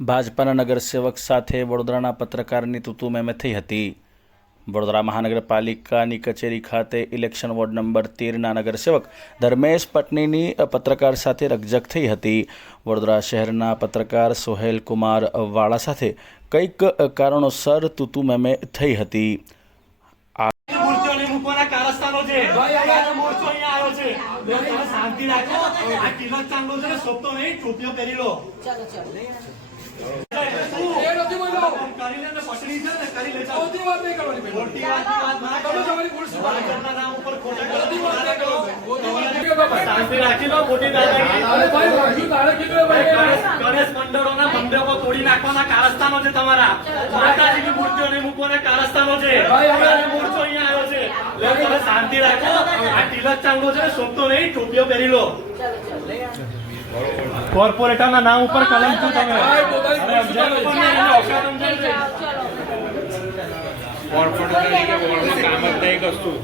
ભાજપાના નગરસેવક સાથે વડોદરાના પત્રકારની તૂતુ મેમે થઈ હતી. વડોદરા મહાનગરપાલિકાની કચેરી ખાતે ઇલેક્શન વોર્ડ નંબર તેરના નગરસેવક ધર્મેશ પટનીની પત્રકાર સાથે રકઝક થઈ હતી. વડોદરા શહેરના પત્રકાર સોહેલ કુમાર વાળા સાથે કંઈક કારણોસર તૂતુ મેમે થઈ હતી. શાંતિ રાખો આ તિલક ચાંગલો છે ને શોભતો નહીં ટોપીઓ પહેરી લો. ચાલો નથી ને ને ના ના. ગણેશ મંડળોના મંડપો તોડી નાખવાના કારસ્તાનો છે તમારા મૂકવાના કારસ્તાનો છે મોરચો અહીંયા આવ્યો છે શાંતિ રાખો આ તિલક ચાંદલો છે ને નહીં ટોપીઓ પહેરી લો કોર્પોરેટરના નામ ઉપર કલમ છું તમે. કોર્પોરેટર કામ જ નહીં કરતું